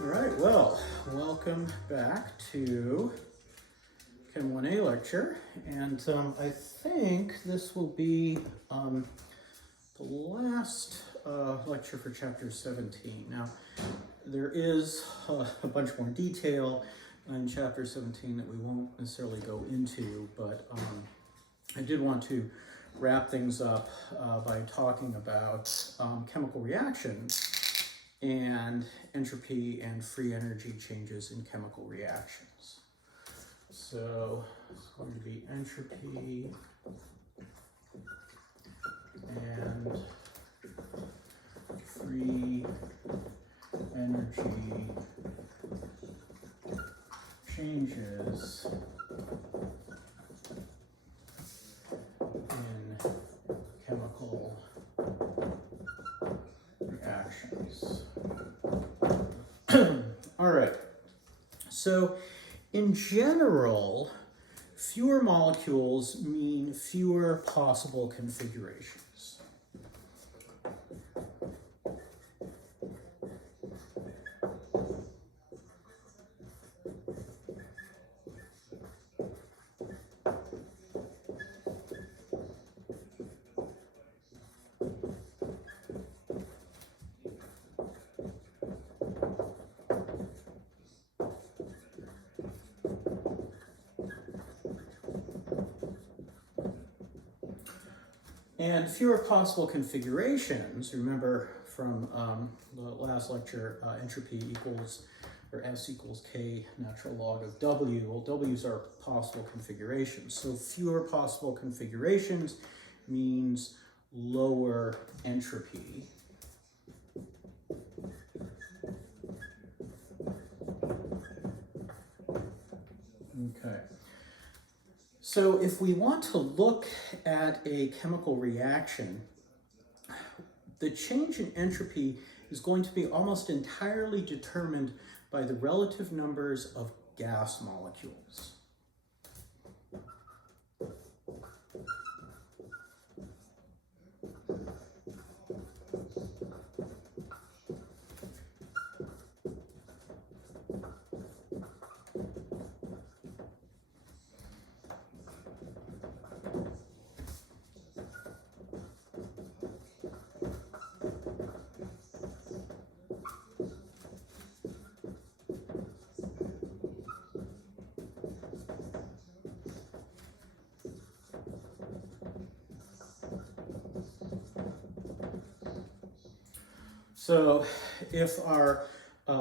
All right, well, welcome back to Chem 1A lecture, and I think this will be the last lecture for chapter 17. Now, there is a bunch more detail in chapter 17 that we won't necessarily go into, but I did want to wrap things up by talking about chemical reactions and entropy and free energy changes in chemical reactions. So it's going to be entropy and free energy changes in chemical reactions. All right, so in general, fewer molecules mean fewer possible configurations. And fewer possible configurations, remember from the last lecture, entropy equals, or S equals K natural log of W. Well, W's are possible configurations. So fewer possible configurations means lower entropy. Okay. So if we want to look at a chemical reaction, the change in entropy is going to be almost entirely determined by the relative numbers of gas molecules. So if our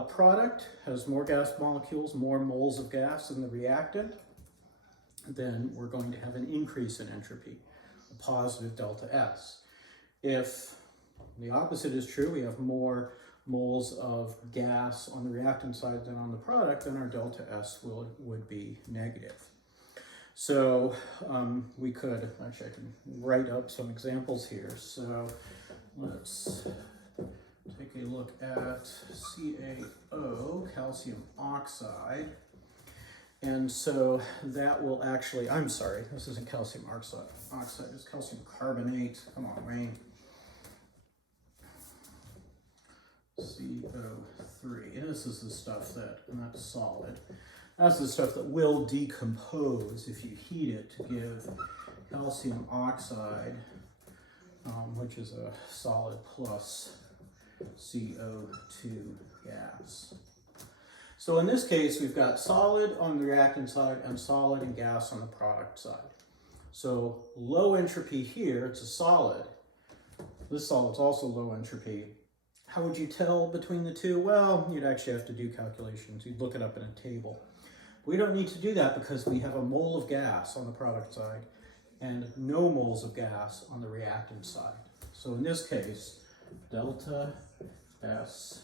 product has more gas molecules, more moles of gas in the reactant, then we're going to have an increase in entropy, a positive delta S. If the opposite is true, we have more moles of gas on the reactant side than on the product, then our delta S would be negative. So we could, actually I can write up some examples here. So let's take a look at CaO, calcium oxide. And so that will actually, I'm sorry, this isn't calcium oxide, it's calcium carbonate. Come on, Wayne. CO3. And this is the stuff that, not solid, that's the stuff that will decompose if you heat it to give calcium oxide, which is a solid plus CO2 gas. So in this case, we've got solid on the reactant side and solid and gas on the product side. So low entropy here, it's a solid. This solid's also low entropy. How would you tell between the two? Well, you'd actually have to do calculations. You'd look it up in a table. We don't need to do that because we have a mole of gas on the product side and no moles of gas on the reactant side. So in this case, delta S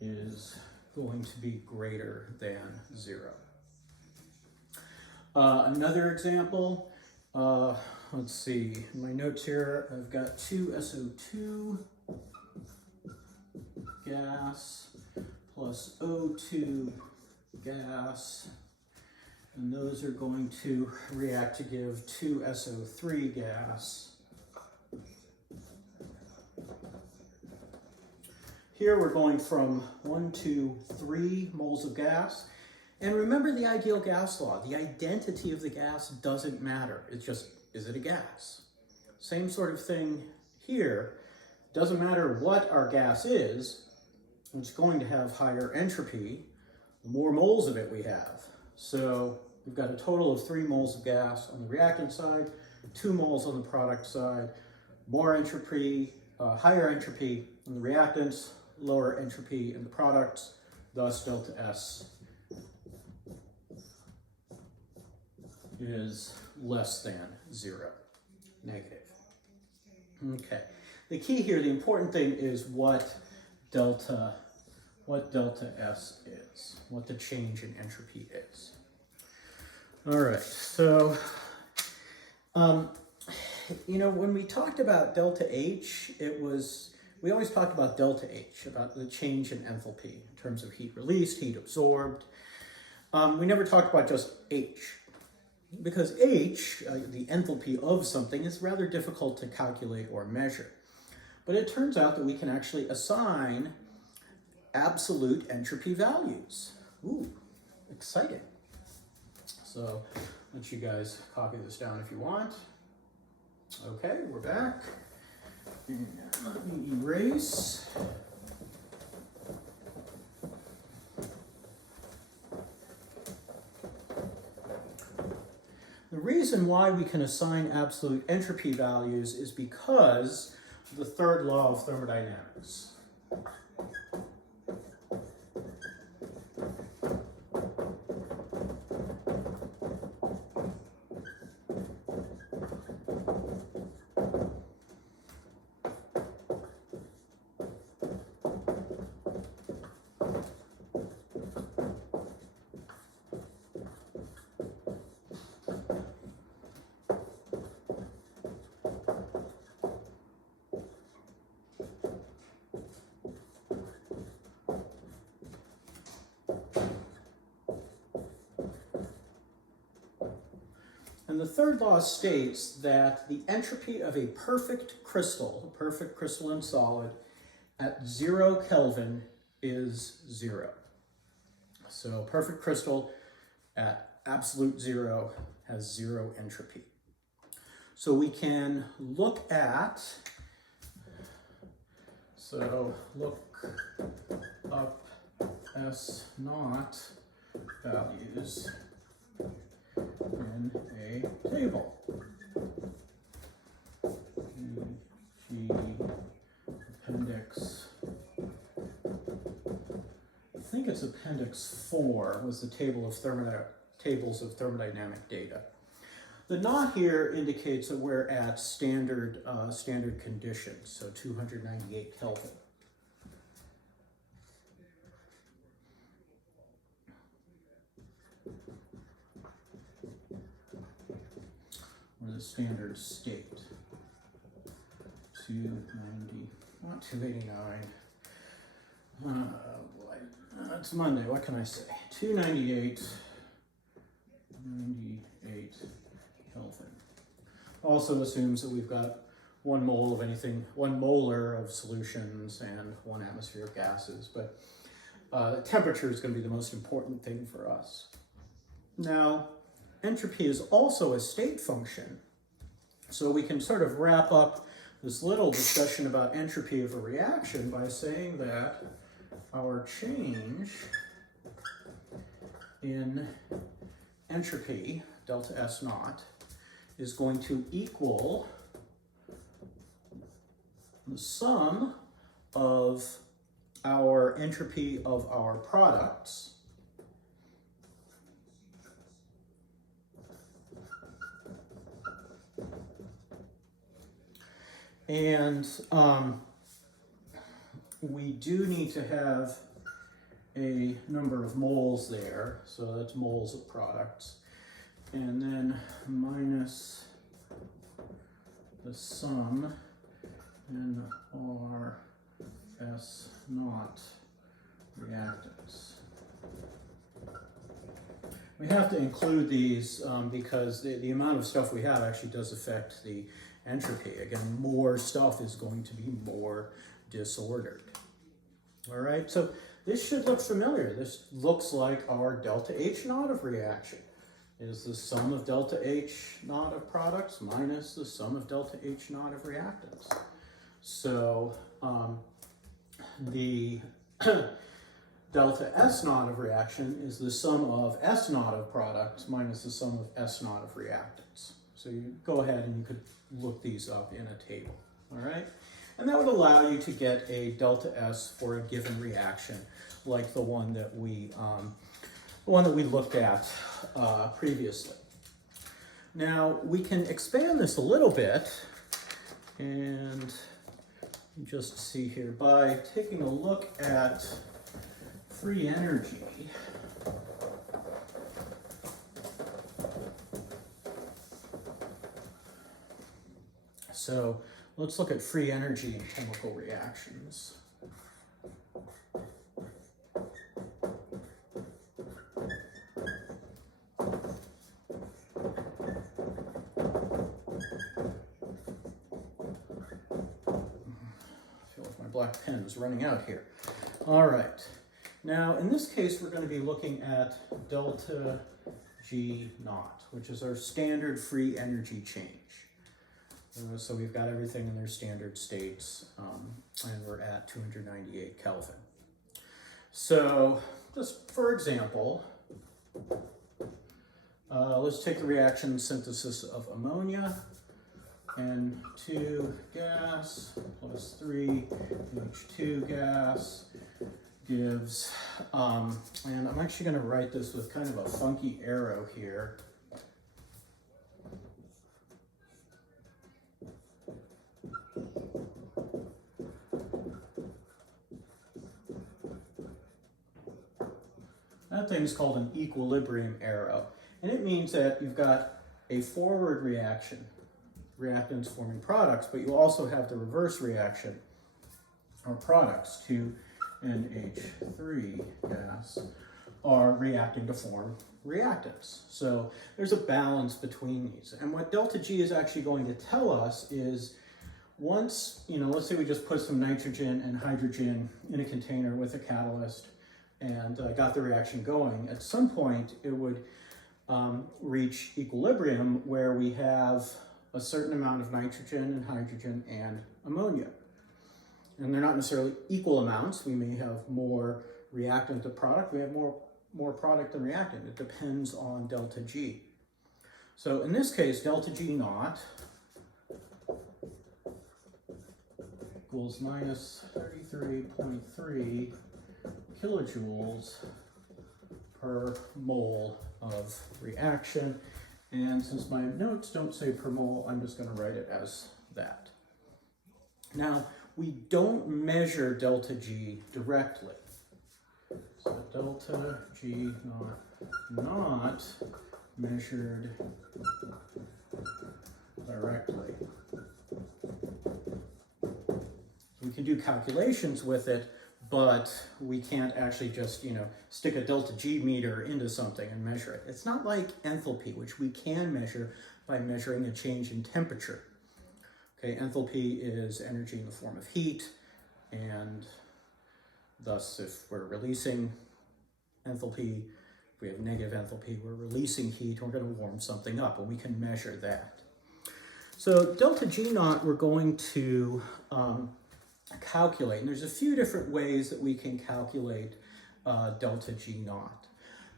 is going to be greater than 0. Another example, let's see, in my notes here, I've got 2SO2 gas plus O2 gas, and those are going to react to give 2SO3 gas. here we're going from 1 to 3 moles of gas. And remember the ideal gas law. The identity of the gas doesn't matter. It's just, is it a gas? Same sort of thing here. Doesn't matter what our gas is, it's going to have higher entropy the more moles of it we have. So we've got a total of 3 moles of gas on the reactant side, 2 moles on the product side, more entropy, higher entropy in the reactants, lower entropy in the products, thus delta S is less than 0, negative. Okay, the key here, the important thing is what delta S is, what the change in entropy is. All right, so, you know, when we talked about delta H, we always talked about delta H, about the change in enthalpy in terms of heat released, heat absorbed. We never talked about just H, because H, the enthalpy of something, is rather difficult to calculate or measure. But it turns out that we can actually assign absolute entropy values. Ooh, exciting. So let you guys copy this down if you want. Okay, we're back. Let me erase. The reason why we can assign absolute entropy values is because of the third law of thermodynamics. And the third law states that the entropy of a perfect crystalline solid at 0 Kelvin is 0. So perfect crystal at absolute 0 has 0 entropy. So we can look up S naught values in a table. G appendix, I think it's appendix 4 was the tables of thermodynamic data. The naught here indicates that we're at standard conditions, so 298 Kelvin. Or the standard state. 290, not 289. Boy, it's Monday, what can I say? 298, 98 Kelvin. Also assumes that we've got 1 mole of anything, 1 molar of solutions and 1 atmosphere of gases, but the temperature is going to be the most important thing for us. Now, entropy is also a state function, so we can sort of wrap up this little discussion about entropy of a reaction by saying that our change in entropy, delta S naught, is going to equal the sum of our entropy of our products and we do need to have a number of moles there, so that's moles of products, and then minus the sum in our S naught reactants. We have to include these because the amount of stuff we have actually does affect the entropy. Again, more stuff is going to be more disordered. All right, so this should look familiar. This looks like our delta H naught of reaction is the sum of delta H naught of products minus the sum of delta H naught of reactants. So the delta S naught of reaction is the sum of S naught of products minus the sum of S naught of reactants. So you go ahead and you could look these up in a table, all right? And that would allow you to get a delta S for a given reaction, like the one that we looked at previously. Now we can expand this a little bit and just see here by taking a look at free energy. So let's look at free energy in chemical reactions. Black pen is running out here. All right. Now, in this case, we're going to be looking at delta G naught, which is our standard free energy change. So we've got everything in their standard states, and we're at 298 Kelvin. So, just for example, let's take the reaction synthesis of ammonia. N2 gas plus 3 H2 gas gives, and I'm actually going to write this with kind of a funky arrow here. That thing is called an equilibrium arrow, and it means that you've got a forward reaction, reactants forming products, but you also have the reverse reaction, or products, 2 NH3 gas are reacting to form reactants. So there's a balance between these. And what delta G is actually going to tell us is once, let's say we just put some nitrogen and hydrogen in a container with a catalyst and got the reaction going, at some point it would reach equilibrium where we have a certain amount of nitrogen and hydrogen and ammonia. And they're not necessarily equal amounts. We may have more reactant to product. We have more product than reactant. It depends on delta G. So in this case, delta G naught equals minus 33.3 kilojoules per mole of reaction. And since my notes don't say per mole, I'm just going to write it as that. Now, we don't measure delta G directly. So delta G not measured directly. We can do calculations with it, but we can't actually just, stick a delta G meter into something and measure it. It's not like enthalpy, which we can measure by measuring a change in temperature. Okay, enthalpy is energy in the form of heat, and thus if we're releasing enthalpy, if we have negative enthalpy, we're releasing heat, we're going to warm something up, and we can measure that. So delta G naught, we're going to calculate, and there's a few different ways that we can calculate delta G naught.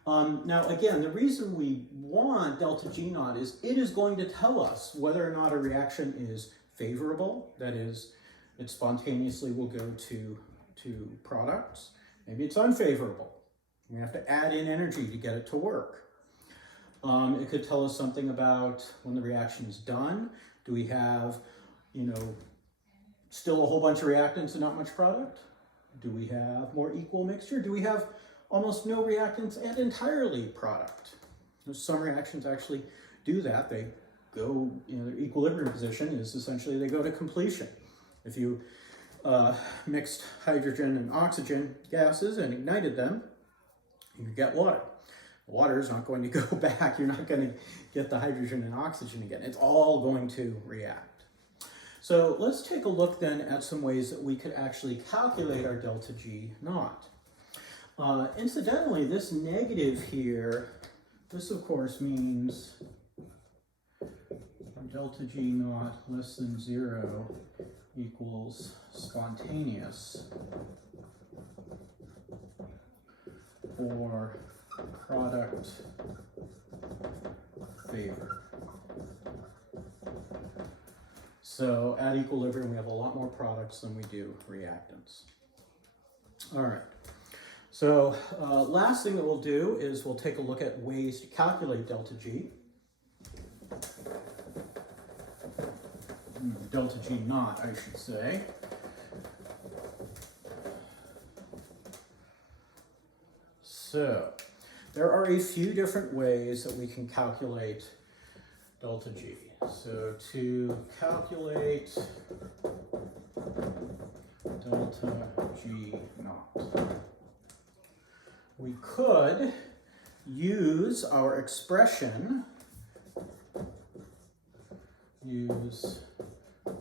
Now again, the reason we want delta G naught is it is going to tell us whether or not a reaction is favorable, that is, it spontaneously will go to products. Maybe it's unfavorable. We have to add in energy to get it to work. It could tell us something about when the reaction is done. Do we have, still a whole bunch of reactants and not much product? Do we have more equal mixture? Do we have almost no reactants and entirely product? Some reactions actually do that. They go, their equilibrium position is essentially they go to completion. If you mixed hydrogen and oxygen gases and ignited them, you get water. Water is not going to go back. You're not going to get the hydrogen and oxygen again. It's all going to react. So let's take a look then at some ways that we could actually calculate our delta G naught. Incidentally, this negative here, this of course means delta G naught less than 0 equals spontaneous or product favored. So at equilibrium, we have a lot more products than we do reactants. All right. So last thing that we'll do is we'll take a look at ways to calculate delta G. Delta G naught, I should say. So there are a few different ways that we can calculate delta G. So to calculate delta G naught, we could use our expression, use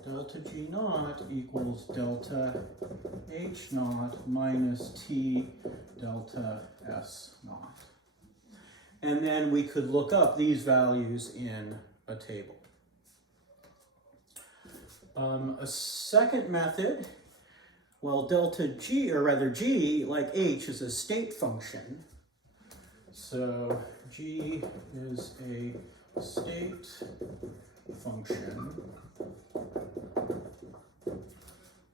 delta G naught equals delta H naught minus T delta S naught. And then we could look up these values in a table. A second method, well, delta G, or rather G, like H, is a state function. So G is a state function.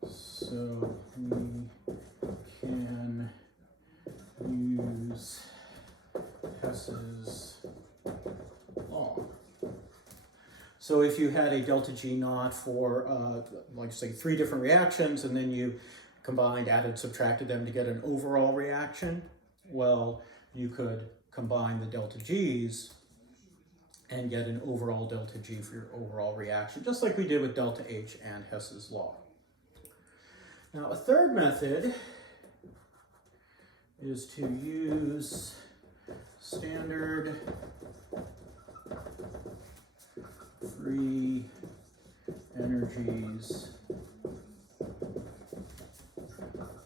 So we can use Hess's law. So if you had a delta G naught for, like say, 3 different reactions, and then you combined, added, subtracted them to get an overall reaction, well, you could combine the delta G's and get an overall delta G for your overall reaction, just like we did with delta H and Hess's law. Now, a third method is to use standard free energies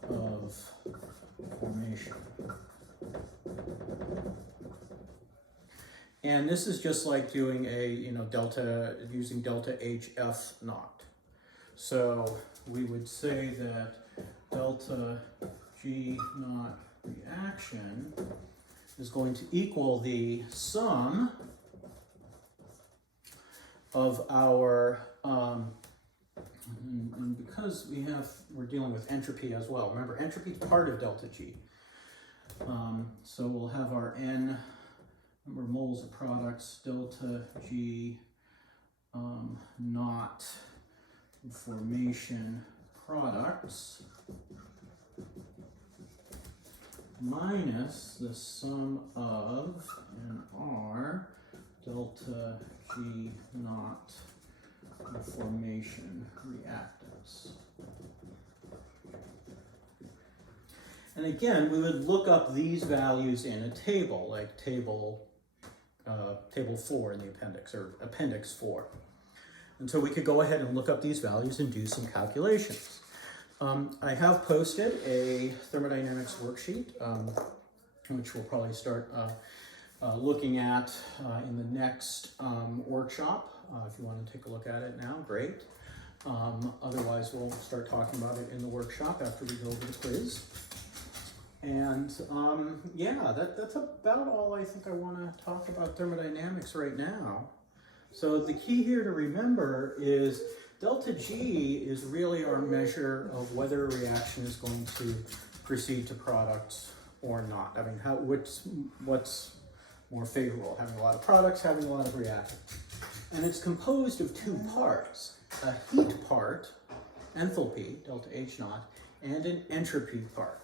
of formation. And this is just like doing a, using delta HF naught. So we would say that delta G naught reaction is going to equal the sum of our, and because we're dealing with entropy as well. Remember, entropy is part of delta G. So we'll have our N number of moles of products, delta G naught formation products minus the sum of NR delta G naught formation reactants. And again, we would look up these values in a table, like table 4 in the appendix, or appendix 4. And so we could go ahead and look up these values and do some calculations. I have posted a thermodynamics worksheet, which we'll probably start looking at in the next workshop. If you want to take a look at it now, great. Otherwise, we'll start talking about it in the workshop after we go over the quiz. And yeah, that's about all I think I want to talk about thermodynamics right now. So the key here to remember is delta G is really our measure of whether a reaction is going to proceed to products or not. I mean, what's more favorable, having a lot of products, having a lot of reactants. And it's composed of 2 parts, a heat part, enthalpy, delta H naught, and an entropy part.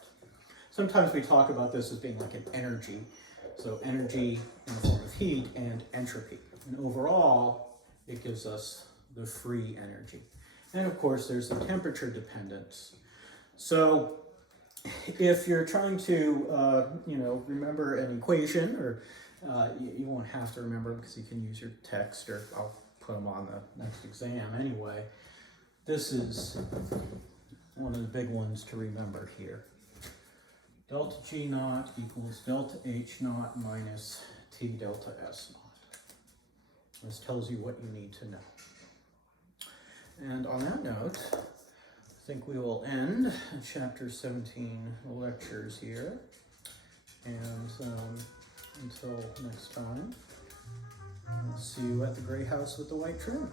Sometimes we talk about this as being like an energy. So energy in the form of heat and entropy. And overall, it gives us the free energy. And of course, there's the temperature dependence. So if you're trying to, remember an equation, or you won't have to remember them because you can use your text, or I'll put them on the next exam anyway. This is one of the big ones to remember here. Delta G naught equals delta H naught minus T delta S naught. This tells you what you need to know. And on that note, I think we will end chapter 17 lectures here. And until next time, I'll see you at the gray house with the white trim.